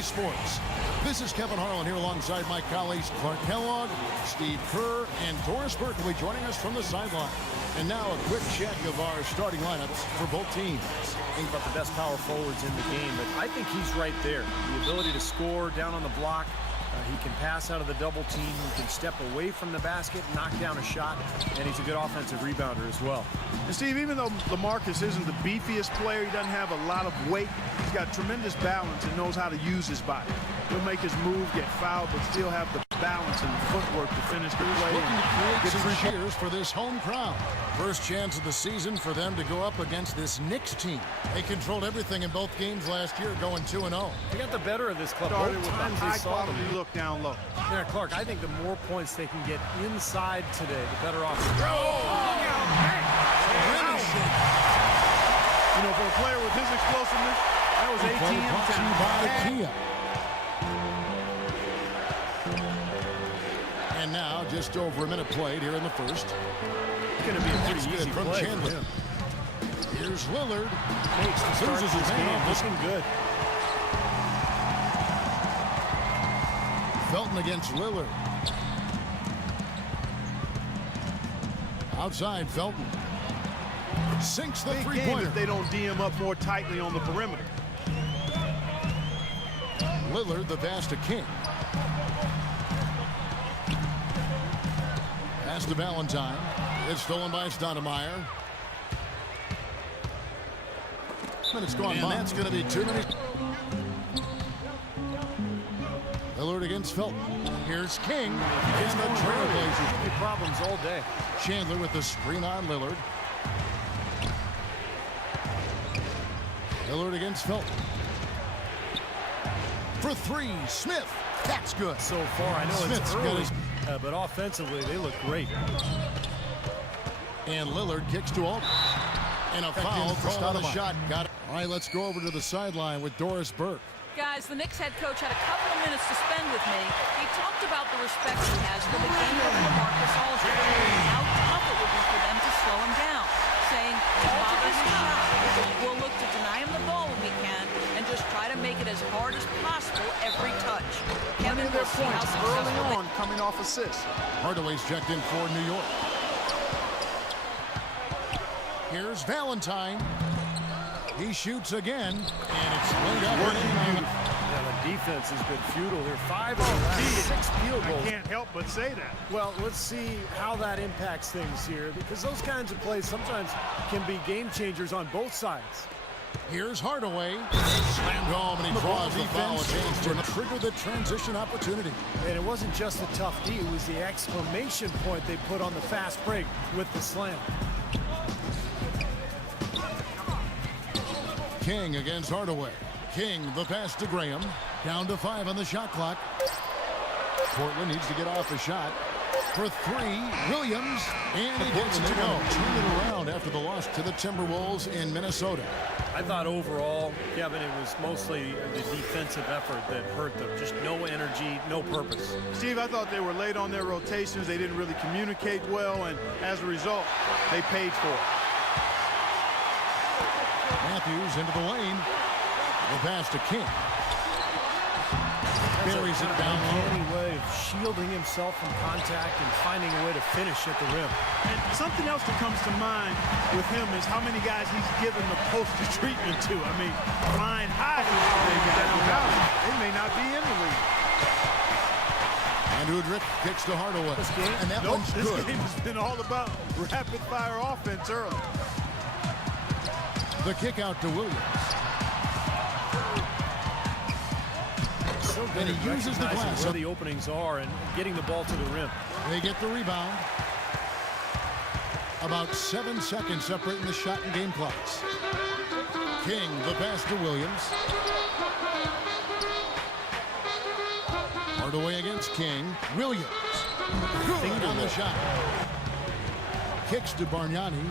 NBA Sports. This is Kevin Harlan here alongside my colleagues Clark Kellogg, Steve Kerr, and Doris Burke will be joining us from the sideline. And now a quick check of our starting lineups for both teams. Think about the best power forwards in the game, but I think he's right there. The ability to score down on the block. He can pass out of the double team. He can step away from the basket, knock down a shot, and he's a good offensive rebounder as well. And Steve, even though LaMarcus isn't the beefiest player, he doesn't have a lot of weight, he's got tremendous balance and knows how to use his body. He'll make his move, get fouled, but still have the balance and the footwork to finish the play. Looking to create some cheers for this home crowd. First chance of the season for them to go up against this Knicks team. They controlled everything in both games last year, going 2-0. They got the better of this club. Started Both with a times they saw them. high-quality look down low. Yeah, Clark, I think the more points they can get inside today, the better off. You know, for a player with his explosiveness, that was ATM time. And now, just over a minute played here in the first. It's going to be a pretty easy from play Chandler. for him. Here's Lillard. Takes to start Loses his this game. hand. Looking good. Felton against Lillard. Outside, Felton. Sinks the three-pointer. If they don't DM up more tightly on the perimeter. Lillard, the pass to King. Pass to Valentine. It's stolen by Stoudemire. Minutes gone by. That's going to be 2 minutes. Lillard against Felton. Here's King. And the Trailblazers. Problems all day. Chandler with the screen on Lillard. Lillard against Felton. For three, Smith. That's good. So far, I know Smith's it's early, good. but offensively, they look great. And Lillard kicks to Alden. And a foul called on the shot. Got it. All right, let's go over to the sideline with Doris Burke. Guys, the Knicks head coach had a couple of minutes to spend with me. He talked about the respect he has for the game of LaMarcus Aldridge and how tough it would be for them to slow him down, saying, "Aldridge is tough. We'll look to deny him the ball when we can and just try to make it as hard as possible every touch." Kevin will see how early successful on coming off assists. Hardaway's checked in for New York. Here's Valentine. He shoots again, and it's laid up. Yeah, the defense has been futile. They're 5 of the last 6 field goals. I can't help but say that. Well, let's see how that impacts things here, because those kinds of plays sometimes can be game changers on both sides. Here's Hardaway. Slammed home, and he draws the foul. A chance to trigger the transition opportunity. And it wasn't just the tough D, it was the exclamation point they put on the fast break with the slam. King against Hardaway. King, the pass to Graham. Down to 5 on the shot clock. Portland needs to get off a shot. For 3, Williams. And he gets it to go. Turn it around after the loss to the Timberwolves in Minnesota. I thought overall, Kevin, it was mostly the defensive effort that hurt them. Just no energy, no purpose. Steve, I thought they were late on their rotations. They didn't really communicate well, and as a result, they paid for it. Matthews into the lane. The pass to King. Buries it down low. Any way of shielding himself from contact and finding a way to finish at the rim. And something else that comes to mind with him is how many guys he's given the poster treatment to. I mean, flying high. They may not be in the league. And Udrich kicks to Hardaway. And that one's This good. game has been all about rapid-fire offense early. The kick out to Williams. So good And he at uses the recognizing glass. where the openings are and getting the ball to the rim. They get the rebound. About 7 seconds separating the shot and game clocks. King, the pass to Williams. Hardaway against King. Williams. Good on the shot. Kicks to Bargnani.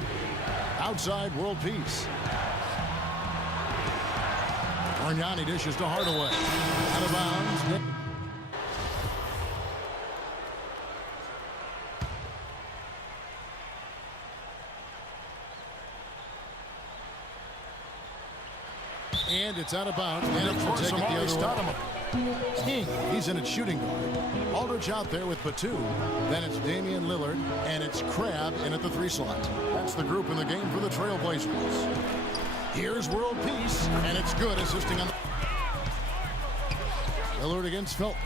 Outside, world peace. Bargnani dishes to Hardaway. Out of bounds. And it's out of bounds. And it's taken the other way. King, he's in at shooting guard. Aldridge out there with Batum. Then it's Damian Lillard, and it's Crabbe in at the 3 slot. That's the group in the game for the Trailblazers. Here's World Peace, and it's good, assisting on the... Lillard against Felton.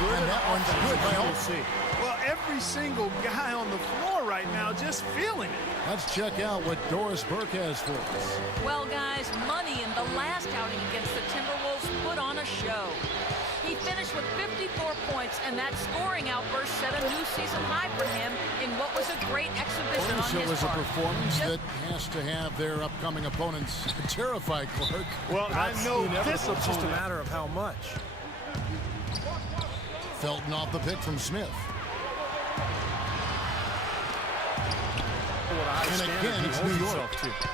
And that one's good by Holtz. Well, every single guy on the floor right now just feeling it. Let's check out what Doris Burke has for us. Well, guys, Money in the last outing against the Timberwolves put on a show. He finished with 54 points, and that scoring outburst set a new season high for him in what was a great exhibition on his It was part. a performance that has to have their upcoming opponents terrified, Clark. Well, I know this It's just a opponent. matter of how much. Felton off the pick from Smith. And again, it's New York.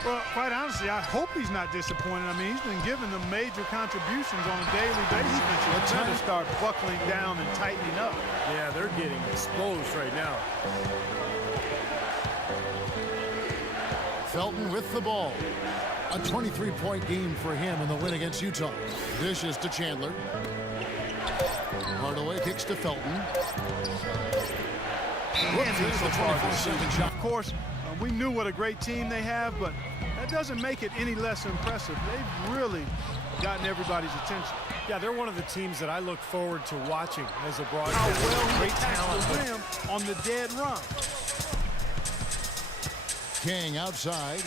Well, quite honestly, I hope he's not disappointed. I mean, he's been giving them major contributions on a daily basis. It's time to start buckling down and tightening up. Yeah, they're getting exposed right now. Felton with the ball. A 23-point game for him in the win against Utah. Dishes to Chandler. Hardaway kicks to Felton. Brooks is the 24-second shot. Of course, we knew what a great team they have, but that doesn't make it any less impressive. They've really gotten everybody's attention. Yeah, they're one of the teams that I look forward to watching as a broadcast. How well he Great attacks talent. the rim on the dead run. King outside.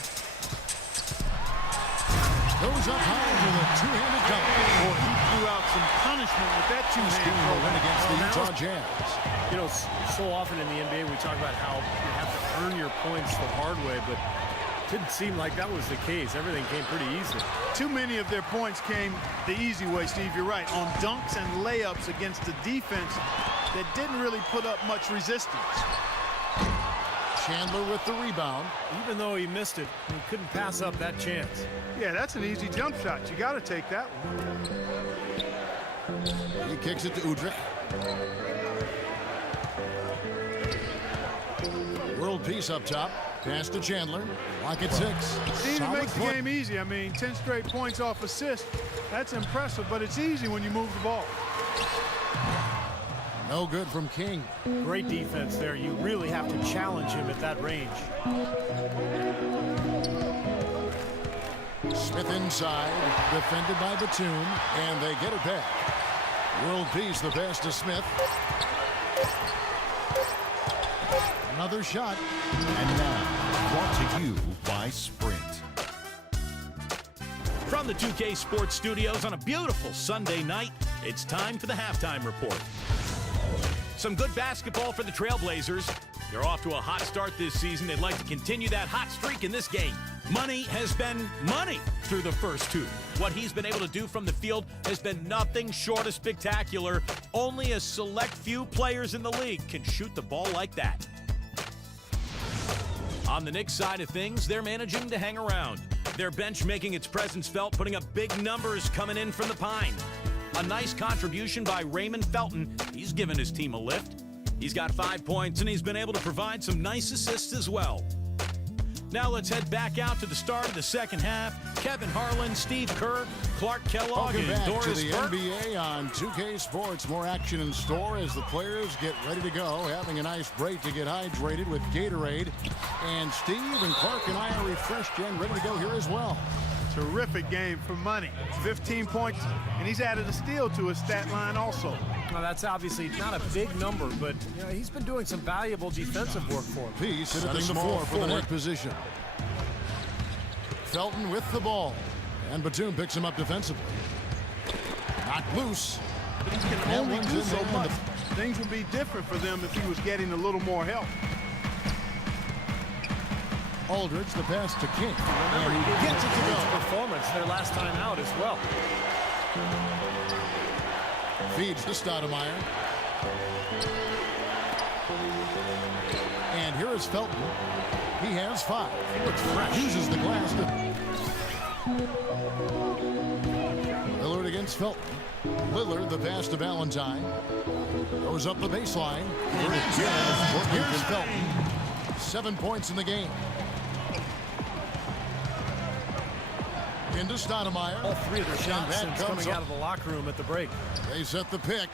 Goes up high with a two-handed dunk. Boy, he threw out some punishment with that two-hand Will win against the Well, Utah now- Jazz. You know, so often in the NBA we talk about how you have to earn your points the hard way, but it didn't seem like that was the case. Everything came pretty easy. Too many of their points came the easy way, Steve. You're right. On dunks and layups against a defense that didn't really put up much resistance. Chandler with the rebound. Even though he missed it, he couldn't pass up that chance. Yeah, that's an easy jump shot. You got to take that one. He kicks it to Udrih. World Peace up top. Pass to Chandler. Lock at 6. Steve, it makes the play. game easy. I mean, 10 straight points off assist. That's impressive, but it's easy when you move the ball. No good from King. Great defense there. You really have to challenge him at that range. Smith inside. Defended by Batum. And they get it back. World Peace, the pass to Smith. Another shot. And now, brought to you by Sprint. From the 2K Sports Studios on a beautiful Sunday night, it's time for the halftime report. Some good basketball for the Trailblazers. They're off to a hot start this season. They'd like to continue that hot streak in this game. Money has been money through the first 2. What he's been able to do from the field has been nothing short of spectacular. Only a select few players in the league can shoot the ball like that. On the Knicks side of things, they're managing to hang around. Their bench making its presence felt, putting up big numbers coming in from the Pine. A nice contribution by Raymond Felton. He's given his team a lift. He's got 5 points, and he's been able to provide some nice assists as well. Now let's head back out to the start of the second half. Kevin Harlan, Steve Kerr, Clark Kellogg, Welcome and back to Doris the Burke. NBA on 2K Sports. More action in store as the players get ready to go. Having a nice break to get hydrated with Gatorade. And Steve and Clark and I are refreshed and ready to go here as well. Terrific game for Money. 15 points, and he's added a steal to his stat line also. Now, that's obviously not a big number, but you know, he's been doing some valuable defensive work for him. Peace setting the floor for the net position. Felton with the ball. And Batum picks him up defensively. Not loose. But he can That only one's do in so there. much. Things would be different for them if he was getting a little more help. Aldridge, the pass to King. Remember, And he he gets it to great go. performance their last time out as well. Feeds to Stoudemire. And here is Felton. He has 5. He looks fresh. Uses the glass to... Lillard against Felton. Lillard, the pass to Valentine. Goes up the baseline. Here's Felton. 7 points in the game. Into Stoudemire. All three of their shot And that attempts comes coming up. out of the locker room at the break. They set the pick.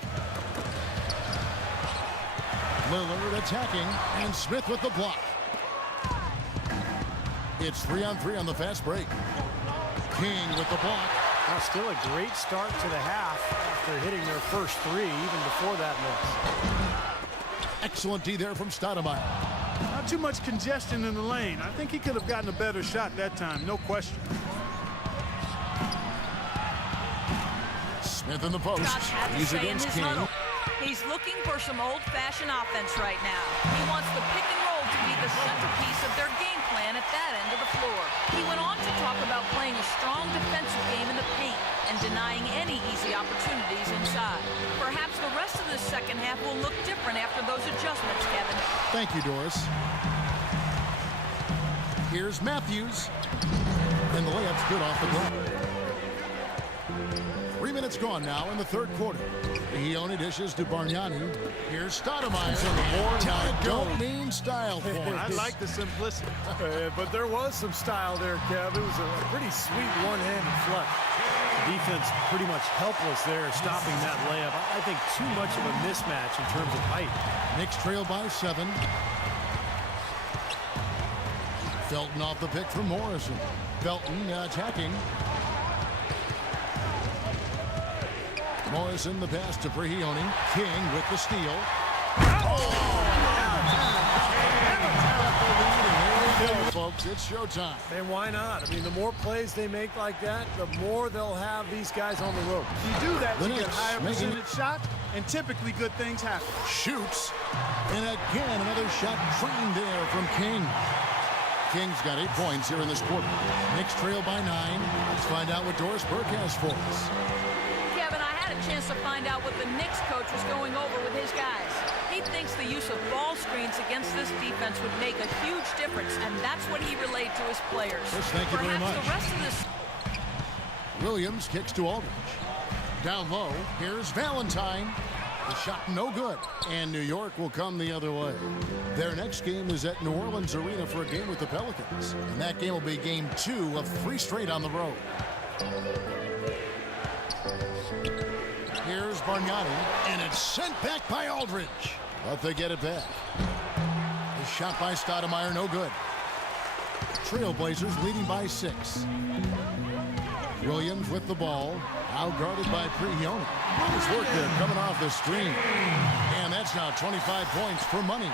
Lillard attacking, and Smith with the block. It's 3-on-3 on the fast break. King with the block. Now still a great start to the half after hitting their first three, even before that miss. Excellent D there from Stoudemire. Not too much congestion in the lane. I think he could have gotten a better shot that time, no question. Smith in the post. Scott had to He's say in against his King. huddle, he's looking for some old-fashioned offense right now. He wants the pick and roll to be the centerpiece of their game plan at that end of the floor. He went on to talk about playing a strong defensive game in the paint and denying any easy opportunities inside. Perhaps the rest of this second half will look different after those adjustments, Kevin. Thank you, Doris. Here's Matthews. And the layup's good off the ground. 3 minutes gone now in the third quarter. Leone dishes to Bargnani. Here's Stoudemire. I don't mean style for him. I like the simplicity. But there was some style there, Kev. It was a pretty sweet one-handed flush. Defense pretty much helpless there, stopping that layup. I think too much of a mismatch in terms of height. Knicks trail by 7. Felton off the pick from Morrison. Felton attacking. Morrison the pass to Brihione. King with the steal. Folks, it's showtime. And why not? I mean, the more plays they make like that, the more they'll have these guys on the ropes. You do that The to get Knicks higher making percentage shots, and typically good things happen. Shoots. And again, another shot drained there from King. King's got 8 points here in this quarter. Knicks trail by 9. Let's find out what Doris Burke has for us. Kevin, I had a chance to find out what the Knicks coach was going over with his guys. He thinks the use of ball screens against this defense would make a huge difference, and that's what he relayed to his players. Yes, thank you very Perhaps much. the rest of this... Williams kicks to Aldridge. Down low, here's Valentine. The shot no good, and New York will come the other way. Their next game is at New Orleans Arena for a game with the Pelicans, and that game will be game 2 of 3 straight on the road. Here's Bargnani, and it's sent back by Aldridge. But they get it back. The shot by Stoudemire, no good. Trailblazers leading by 6. Williams with the ball, out guarded by Brihione. Nice work there coming off the screen. And that's now 25 points for money.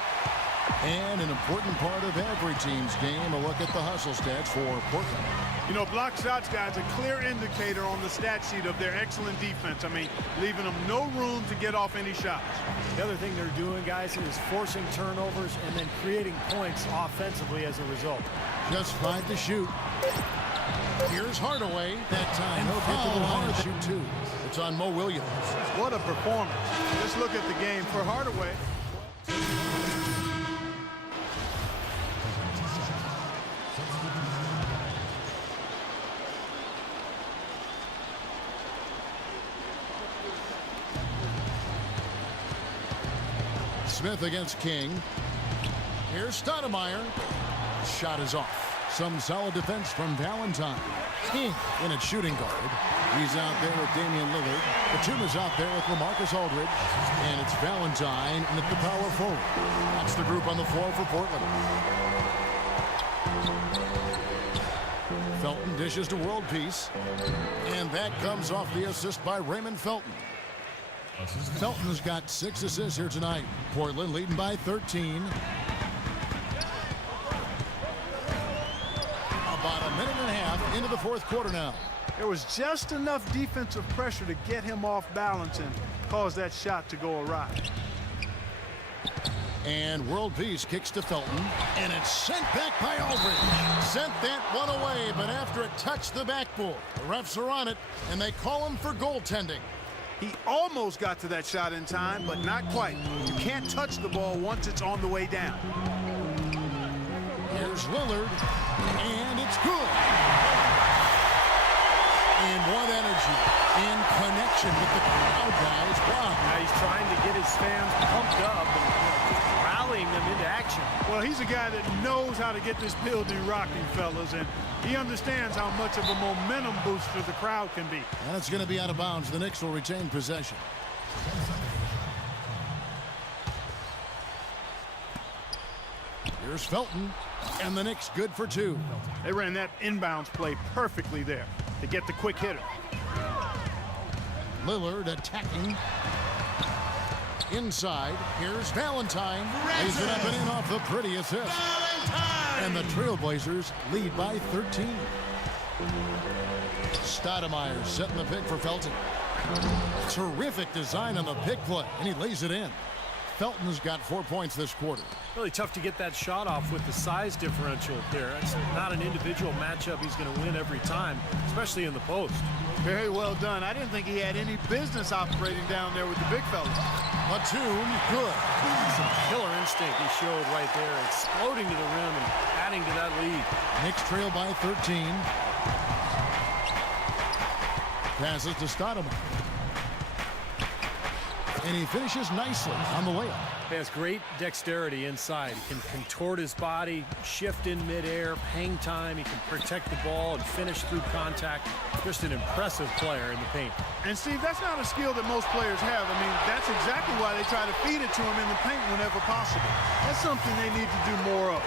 And an important part of every team's game, a look at the hustle stats for Portland. You know, block shots, guys, a clear indicator on the stat sheet of their excellent defense. I mean, leaving them no room to get off any shots. The other thing they're doing, guys, is forcing turnovers and then creating points offensively as a result. Just 5 to shoot. Here's Hardaway. That time, he'll get to the line to shoot 2. It's on Mo Williams. What a performance. Let's look at the game for Hardaway. Smith against King. Here's Stoudemire. Shot is off. Some solid defense from Valentine. King in at shooting guard. He's out there with Damian Lillard. Batum is out there with LaMarcus Aldridge. And it's Valentine and at the power forward. That's the group on the floor for Portland. Felton dishes to World Peace. And that comes off the assist by Raymond Felton. Felton's got 6 assists here tonight. Portland leading by 13. About a minute and a half into the fourth quarter now. There was just enough defensive pressure to get him off balance and cause that shot to go awry. And World Peace kicks to Felton. And it's sent back by Aldridge. Sent that one away, but after it touched the backboard, the refs are on it, and they call him for goaltending. He almost got to that shot in time, but not quite. You can't touch the ball once it's on the way down. Here's Lillard, and it's good. And what energy in connection with the crowd, guys. Wow. Now he's trying to get his fans pumped up and just rally rallying them into action. Well, he's a guy that knows how to get this building rocking, fellas, and he understands how much of a momentum booster the crowd can be. And it's going to be out of bounds. The Knicks will retain possession. Here's Felton, and the Knicks good for 2. They ran that inbounds play perfectly there to get the quick hitter. Lillard attacking. Inside, here's Valentine. Lays it up and in off the pretty assist. And the Trailblazers lead by 13. Stoudemire setting the pick for Felton. Terrific design on the pick play, and he lays it in. Felton's got 4 points this quarter. Really tough to get that shot off with the size differential there. It's not an individual matchup he's going to win every time, especially in the post. Very well done. I didn't think he had any business operating down there with the big fella. Batum, good. Some killer instinct he showed right there, exploding to the rim and adding to that lead. Knicks trail by 13. Passes to Stoudemire. And he finishes nicely on the layup. He has great dexterity inside. He can contort his body, shift in midair, hang time. He can protect the ball and finish through contact. Just an impressive player in the paint. And Steve, that's not a skill that most players have. I mean, that's exactly why they try to feed it to him in the paint whenever possible. That's something they need to do more of.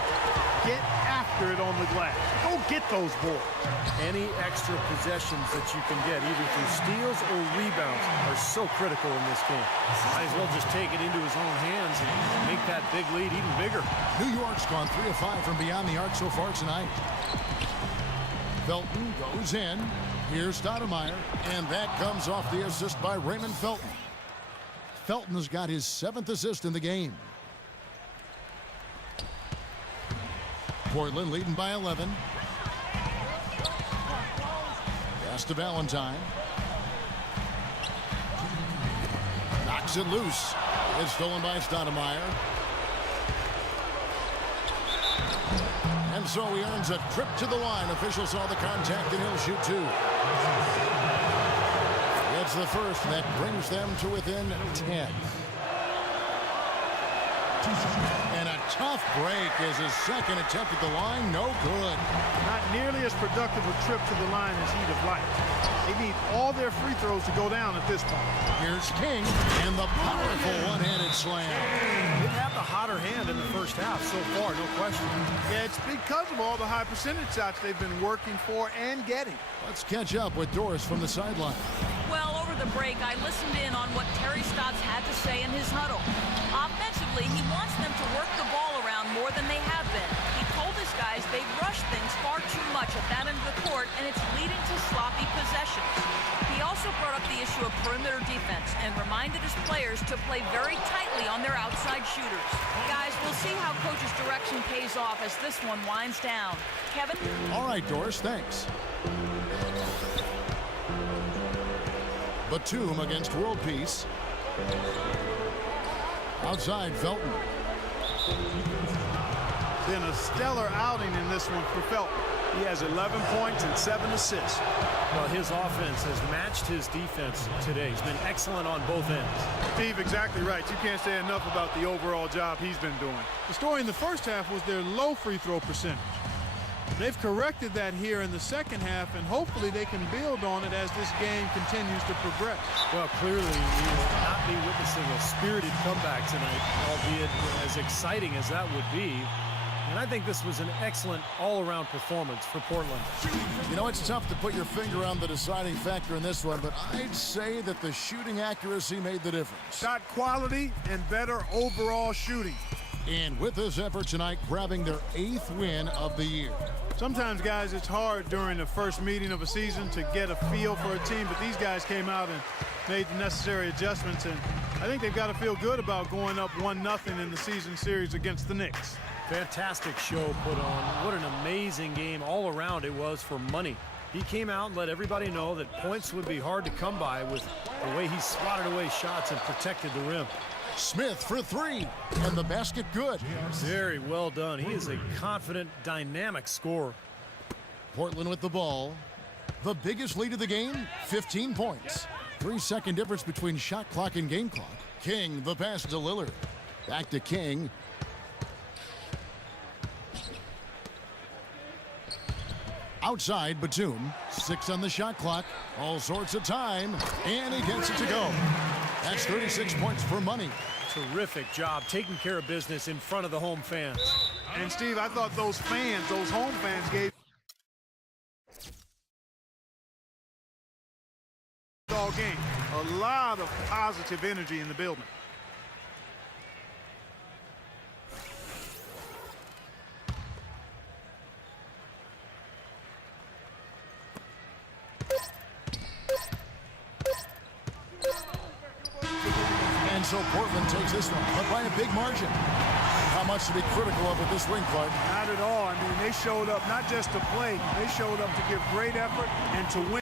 Get after it on the glass. Go get those boards. Any extra possessions that you can get, either through steals or rebounds, are so critical in this game. Might as well just take it into his own hands and make that big lead even bigger. New York's gone 3 of 5 from beyond the arc so far tonight. Felton goes in. Here's Stoudemire, and that comes off the assist by Raymond Felton. Felton has got his 7th assist in the game. Portland leading by 11. Pass to Valentine. Knocks it loose. It's stolen by Stoudemire. And so he earns a trip to the line. Officials saw the contact, and he'll shoot 2. It's the first that brings them to within 10. And a tough break is his second attempt at the line. No good. Not nearly as productive a trip to the line as he'd have liked. They need all their free throws to go down at this point. Here's King and the powerful one-handed slam. They have the hotter hand in the first half so far, no question. Yeah, it's because of all the high percentage shots they've been working for and getting. Let's catch up with Doris from the sideline. Well, over the break, I listened in on what Terry Stotts had to say in his huddle. Offensively, he wants them to work the ball around more than they have been. He told his guys they rush things far too much at that end of the court, and it's leading to sloppy possessions. He also brought up the issue of perimeter defense and reminded his players to play very tightly on their outside shooters. Guys, we'll see how Coach's direction pays off as this one winds down. Kevin? All right, Doris, thanks. Batum against World Peace. Outside, Felton. Been a stellar outing in this one for Felton. He has 11 points and 7 assists. Well, his offense has matched his defense today. He's been excellent on both ends. Steve, exactly right. You can't say enough about the overall job he's been doing. The story in the first half was their low free throw percentage. They've corrected that here in the second half, and hopefully they can build on it as this game continues to progress. Well, clearly we will not be witnessing a spirited comeback tonight, albeit as exciting as that would be. And I think this was an excellent all-around performance for Portland. You know, it's tough to put your finger on the deciding factor in this one, but I'd say that the shooting accuracy made the difference. Shot quality and better overall shooting. And with this effort tonight, grabbing their 8th win of the year. Sometimes, guys, it's hard during the first meeting of a season to get a feel for a team, but these guys came out and made the necessary adjustments, and I think they've got to feel good about going up 1-0 in the season series against the Knicks. Fantastic show put on. What an amazing game all around it was for Money. He came out and let everybody know that points would be hard to come by with the way he swatted away shots and protected the rim. Smith for 3, and the basket good. Very well done. He is a confident, dynamic scorer. Portland with the ball. The biggest lead of the game, 15 points. 3-second difference between shot clock and game clock. King, the pass to Lillard. Back to King. Outside Batum. 6 on the shot clock. All sorts of time. And he gets it to go. That's 36 points for money. Terrific job taking care of business in front of the home fans. And, Steve, I thought those fans, those home fans gave all game. A lot of positive energy in the building. And so Portland takes this one, but by a big margin. How much to be critical of with this win, Clark? Not at all. I mean, they showed up not just to play, they showed up to give great effort and to win.